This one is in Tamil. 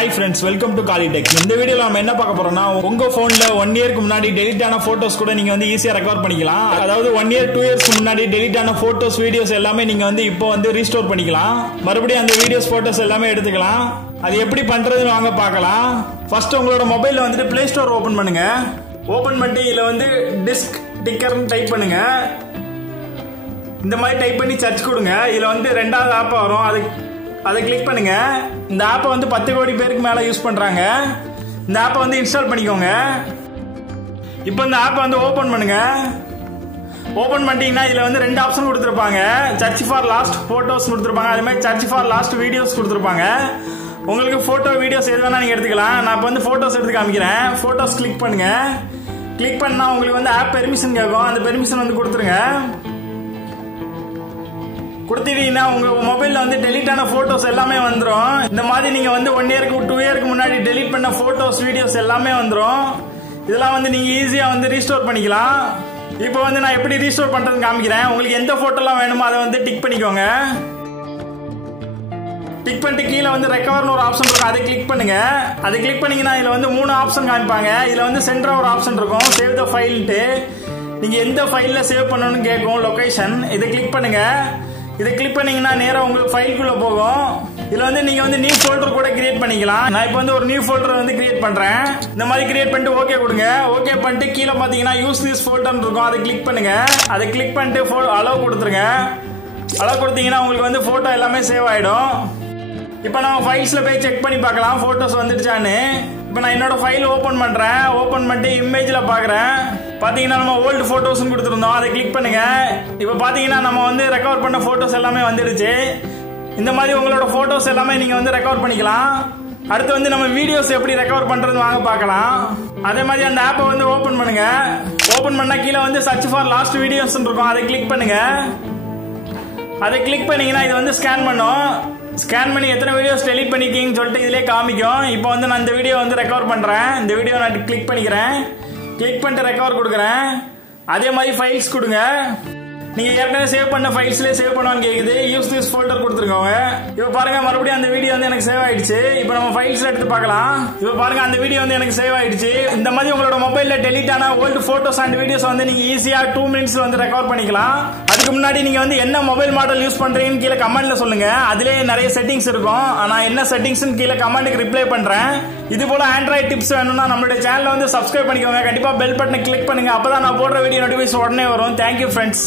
Hi friends, welcome to Kali Tech. இந்த வீடியோல நாம என்ன பார்க்க போறோம்னா உங்க போன்ல 1 இயருக்கு முன்னாடி டெலீட் ஆன போட்டோஸ் கூட நீங்க வந்து ஈஸியா ரெக்கவர் பண்ணிக்கலாம். அதாவது 1 இயர் 2 இயர்ஸ்க்கு முன்னாடி டெலீட் ஆன போட்டோஸ் வீடியோஸ் எல்லாமே நீங்க வந்து இப்போ வந்து ரீஸ்டோர் பண்ணிக்கலாம். மறுபடியும் அந்த வீடியோஸ் போட்டோஸ் எல்லாமே எடுத்துக்கலாம். அது எப்படி பண்றதுன்னு வாங்க பார்க்கலாம். ஃபர்ஸ்ட் உங்களோட மொபைல்ல வந்து Play Store ஓபன் பண்ணுங்க. ஓபன் பண்ணிட்டு இதுல வந்து டிஸ்க் டிக்கர்னு டைப் பண்ணுங்க. இந்த மாதிரி டைப் பண்ணி சர்ச் கொடுங்க. இதுல வந்து ரெண்டாவது ஆப் வரும். அதை கிளிக் பண்ணுங்க. இந்த ஆப்பை வந்து 10 கோடி பேருக்கு மேல யூஸ் பண்றாங்க. இந்த ஆப்பை வந்து இன்ஸ்டால் பண்ணிக்கோங்க. இப்போ இந்த ஆப்பை வந்து ஓபன் பண்ணுங்க. ஓபன் பண்ணிட்டீங்கன்னா இதுல வந்து ரெண்டு ஆப்ஷன் கொடுத்துருப்பாங்க. சர்ச் ஃபார் லாஸ்ட் போட்டோஸ் கொடுத்துருப்பாங்க. அதே மாதிரி சர்ச் ஃபார் லாஸ்ட் வீடியோஸ் கொடுத்துருப்பாங்க. உங்களுக்கு போட்டோ வீடியோஸ் எது வேணா நீங்க எடுத்துக்கலாம். நான் இப்போ வந்து போட்டோஸ் எடுத்து காமிக்கிறேன். போட்டோஸ் கிளிக் பண்ணுங்க. கிளிக் பண்ணா உங்களுக்கு வந்து ஆப் பெர்மிஷன் கேட்கும். அந்த பெர்மிஷன் வந்து கொடுத்துருங்க. கொடுத்துட்டீங்கன்னா உங்க மொபைல்ல வந்து டெலீட் ஆன போட்டோஸ் எல்லாமே வந்துடும். இந்த மாதிரி நீங்க வந்து 1 இயருக்கு 2 இயருக்கு முன்னாடி டெலீட் பண்ண போட்டோஸ் வீடியோஸ் எல்லாமே வந்துடும். இதெல்லாம் வந்து நீங்க ஈஸியா வந்து ரீஸ்டோர் பண்ணிக்கலாம். இப்போ வந்து நான் எப்படி ரீஸ்டோர் பண்றதுன்னு காமிக்கிறேன். உங்களுக்கு எந்த போட்டோலாம் வேணுமோ அதை வந்து டிக் பண்ணிக்கோங்க. டிக் பண்ணிட்டு கீழே வந்து ரெக்கவர்னு ஒரு ஆப்ஷன் இருக்கும். அதை கிளிக் பண்ணுங்க. அதை கிளிக் பண்ணீங்கன்னா இதுல வந்து 3 ஆப்ஷன் காமிப்பாங்க. இதுல வந்து சென்டரா ஒரு ஆப்ஷன் இருக்கும், சேவ் த ஃபைல்ட்டு. நீங்க எந்த ஃபைல்ல சேவ் பண்ணணும்னு கேட்கும், லொகேஷன். இதை கிளிக் பண்ணுங்க. இதை கிளிக் பண்ணீங்கன்னா நேரா உங்களுக்கு ஃபைலுக்குள்ள போகும். இதுல வந்து நீங்க வந்து நியூ ஃபோல்டர் கூட கிரியேட் பண்ணிக்கலாம். நான் இப்போ வந்து ஒரு நியூ ஃபோல்டர் வந்து கிரியேட் பண்றேன். இந்த மாதிரி கிரியேட் பண்ணிட்டு ஓகே கொடுங்க. ஓகே பண்ணிட்டு கீழே பாத்தீங்கன்னா யூஸ் திஸ் ஃபோல்டர் இருக்கும். அதை கிளிக் பண்ணுங்க. அதை கிளிக் பண்ணிட்டு அலோவ் கொடுத்துருங்க. அலோவ் கொடுத்தீங்கன்னா உங்களுக்கு வந்து போட்டோ எல்லாமே சேவ் ஆயிடும். இப்போ நம்ம ஃபைல்ஸ்ல போய் செக் பண்ணி பார்க்கலாம் போட்டோஸ் வந்துடுச்சான்னு. இப்போ நான் என்னோட ஃபைல் ஓபன் பண்றேன். ஓபன் பண்ணிட்டு இமேஜ்ல பாக்குறேன். பாத்தீங்கன்னா நம்ம ஓல்டு போட்டோஸ் கொடுத்துருந்தோம். அதை கிளிக் பண்ணுங்க. இப்போ பாத்தீங்கன்னா நம்ம வந்து ரெக்கவர் பண்ண போட்டோஸ் எல்லாமே வந்துடுச்சு. இந்த மாதிரி உங்களோட போட்டோஸ் எல்லாமே நீங்க வந்து ரெக்கவர் பண்ணிக்கலாம். அடுத்து வந்து நம்ம வீடியோஸ் எப்படி ரெக்கவர் பண்றதுன்னு வாங்க பார்க்கலாம். அதே மாதிரி அந்த ஆப்பை வந்து ஓபன் பண்ணுங்க. ஓபன் பண்ணா கீழே வந்து சர்ச் ஃபார் லாஸ்ட் வீடியோஸ் இருக்கும். அதை கிளிக் பண்ணுங்க. அதை கிளிக் பண்ணீங்கன்னா இது வந்து ஸ்கேன் பண்ணும். ஸ்கேன் பண்ணி எத்தனை வீடியோஸ் டெலீட் பண்ணிருக்கீங்கன்னு சொல்லிட்டு இதுலயே காமிக்கும். இப்போ வந்து நான் இந்த வீடியோ வந்து ரெக்கவர் பண்றேன். இந்த வீடியோ நான் கிளிக் பண்ணிக்கிறேன். கிளிக் பண்ணிட்டு ரெக்கவர் கொடுக்குறேன். அதே மாதிரி ஃபைல்ஸ் கொடுங்க. நீங்க ஏற்கனவே சேவ் பண்ண ஃபைல்ஸ்லயே சேவ் பண்ணுவான்னு கேக்குது. யூஸ் திஸ் ஃபோல்டர் கொடுத்துருக்கோங்க. இப்போ பாருங்க மறுபடியும் அந்த வீடியோ வந்து எனக்கு சேவ் ஆயிடுச்சு. இப்போ நம்ம ஃபைல்ஸ் எடுத்து பார்க்கலாம். இப்போ பாருங்க அந்த வீடியோ வந்து எனக்கு சேவ் ஆயிடுச்சு. இந்த மாதிரி உங்களோட மொபைல்ல டெலீட் ஆன ஓல்டு போட்டோஸ் அண்ட் வீடியோஸ் வந்து நீங்க ஈஸியா 2 மினிட்ஸ்ல வந்து ரெக்கவர் பண்ணிக்கலாம். அதுக்கு முன்னாடி நீங்க வந்து என்ன மொபைல் மாடல் யூஸ் பண்றீங்கன்னு கீழே கமெண்ட்ல சொல்லுங்க. அதுலயே நிறைய செட்டிங்ஸ் இருக்கும். ஆனா என்ன செட்டிங்ஸ் கீழே கமெண்ட்க்கு ரிப்ளை பண்றேன். இது போல ஆண்ட்ராய்டு டிப்ஸ் வேணும்னா நம்மளுடைய சேனலை வந்து சப்ஸ்கிரைப் பண்ணிக்கோங்க. கண்டிப்பா பெல் பட்டனை கிளிக் பண்ணுங்க. அப்பதான் நான் போடுற வீடியோ நோட்டிபிகேஷன் உடனே வரும். Thank you friends.